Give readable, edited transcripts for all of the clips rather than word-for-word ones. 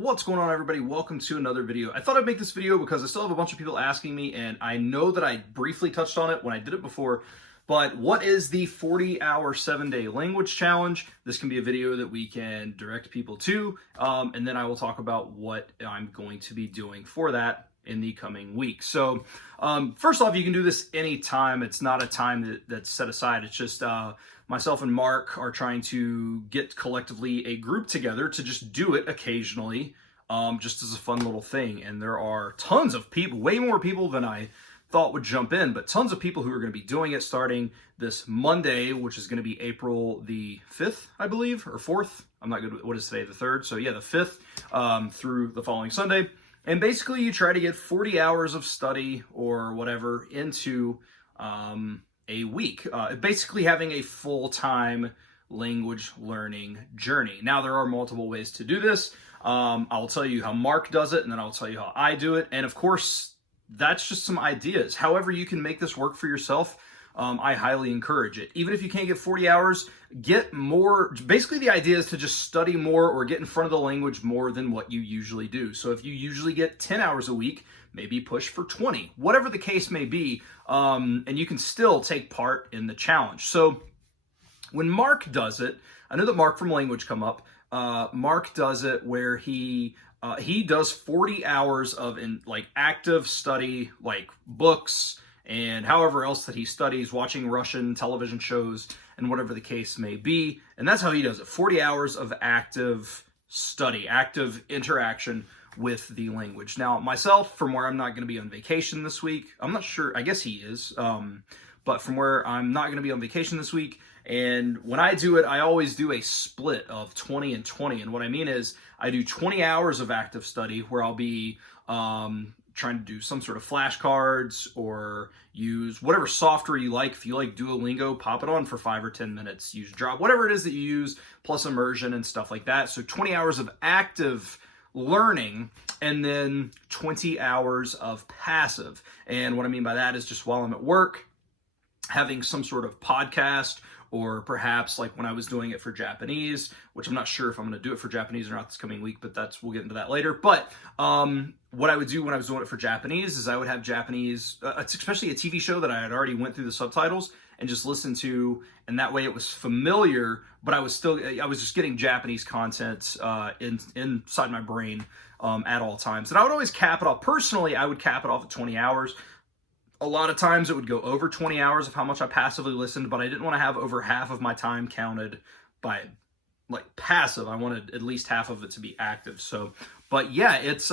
What's going on, everybody? Welcome to another video. I thought I'd make this video because I still have a bunch of people asking me, and I know that I briefly touched on it when I did it before, but what is the 40-hour 7-day language challenge? This can be a video that we can direct people to, and then I will talk about what I'm going to be doing for that in the coming week. So first off, you can do this anytime. It's not a time that's set aside. It's just myself and Mark are trying to get collectively a group together to just do it occasionally, just as a fun little thing. And there are tons of people, way more people than I thought would jump in, but tons of people who are going to be doing it starting this Monday, which is going to be April the 5th, I believe, or 4th. I'm not good. What is today? The 3rd. So yeah, the 5th through the following Sunday. And basically you try to get 40 hours of study or whatever into a week, basically having a full-time language learning journey. Now, there are multiple ways to do this. I'll tell you how Mark does it, and then I'll tell you how I do it. And of course, that's just some ideas. However you can make this work for yourself, I highly encourage it. Even if you can't get 40 hours, get more. Basically, the idea is to just study more or get in front of the language more than what you usually do. So if you usually get 10 hours a week, maybe push for 20, whatever the case may be, and you can still take part in the challenge. So when Mark does it, I know that Mark from Language Come Up, Mark does it where he does 40 hours of active study, like books and however else that he studies, watching Russian television shows and whatever the case may be. And that's how he does it. 40 hours of active study, active interaction with the language. Now, myself, from where I'm not going to be on vacation this week, I'm not sure, I guess he is, but from where I'm not going to be on vacation this week, and when I do it, I always do a split of 20 and 20. And what I mean is I do 20 hours of active study where I'll be trying to do some sort of flashcards or use whatever software you like. If you like Duolingo, pop it on for 5 or 10 minutes. Use Drop, whatever it is that you use, plus immersion and stuff like that. So 20 hours of active learning, and then 20 hours of passive. And what I mean by that is just while I'm at work, having some sort of podcast, or perhaps like when I was doing it for Japanese, which I'm not sure if I'm going to do it for Japanese or not this coming week, but we'll get into that later. But what I would do when I was doing it for Japanese is I would have Japanese, especially a TV show that I had already went through the subtitles and just listened to, and that way it was familiar, but I was just getting Japanese content inside my brain at all times. And I would always cap it off. Personally, I would cap it off at 20 hours. A lot of times it would go over 20 hours of how much I passively listened, but I didn't want to have over half of my time counted by like passive. I wanted at least half of it to be active. So, but yeah, it's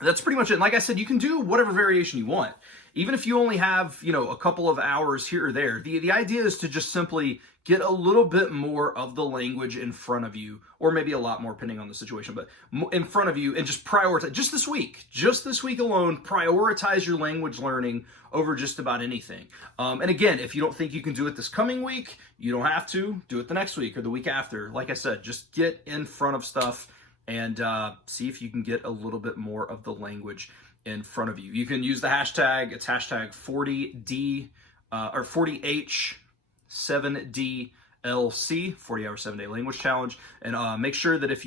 that's pretty much it. And like I said, you can do whatever variation you want. Even if you only have, a couple of hours here or there, the idea is to just simply get a little bit more of the language in front of you, or maybe a lot more depending on the situation, but in front of you, and just prioritize, just this week alone, prioritize your language learning over just about anything. And again, if you don't think you can do it this coming week, you don't have to do it the next week or the week after. Like I said, just get in front of stuff and see if you can get a little bit more of the language in front of you. You can use the hashtag, it's hashtag 40D or 40H7DLC, 40-hour 7-day language challenge. And make sure that if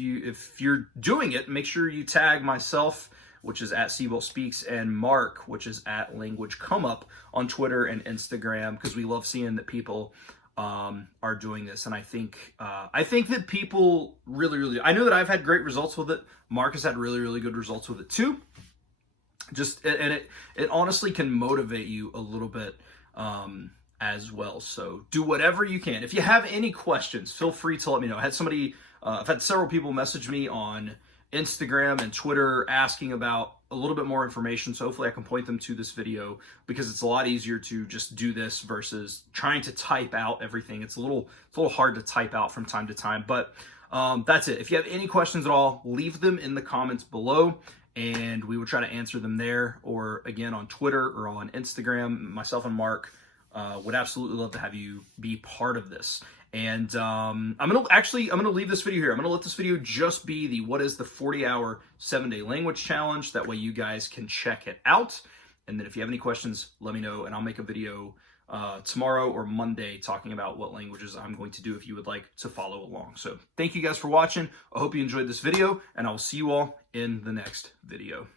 you're doing it, make sure you tag myself, which is at Seabolt Speaks, and Mark, which is at Language Come Up on Twitter and Instagram, because we love seeing that people are doing this. And I think that people really, I know that I've had great results with it. Mark has had really good results with it too. And it honestly can motivate you a little bit as well. So do whatever you can. If you have any questions, feel free to let me know. I've had several people message me on Instagram and Twitter asking about a little bit more information. So hopefully I can point them to this video, because it's a lot easier to just do this versus trying to type out everything. It's a little hard to type out from time to time, but that's it. If you have any questions at all, leave them in the comments below, and we will try to answer them there, or again on Twitter or on Instagram. Myself and Mark would absolutely love to have you be part of this. And I'm gonna leave this video here. I'm gonna let this video just be the what is the 40-hour 7-day language challenge. That way you guys can check it out. And then if you have any questions, let me know, and I'll make a video tomorrow or Monday talking about what languages I'm going to do if you would like to follow along. So thank you guys for watching. I hope you enjoyed this video, and I will see you all in the next video.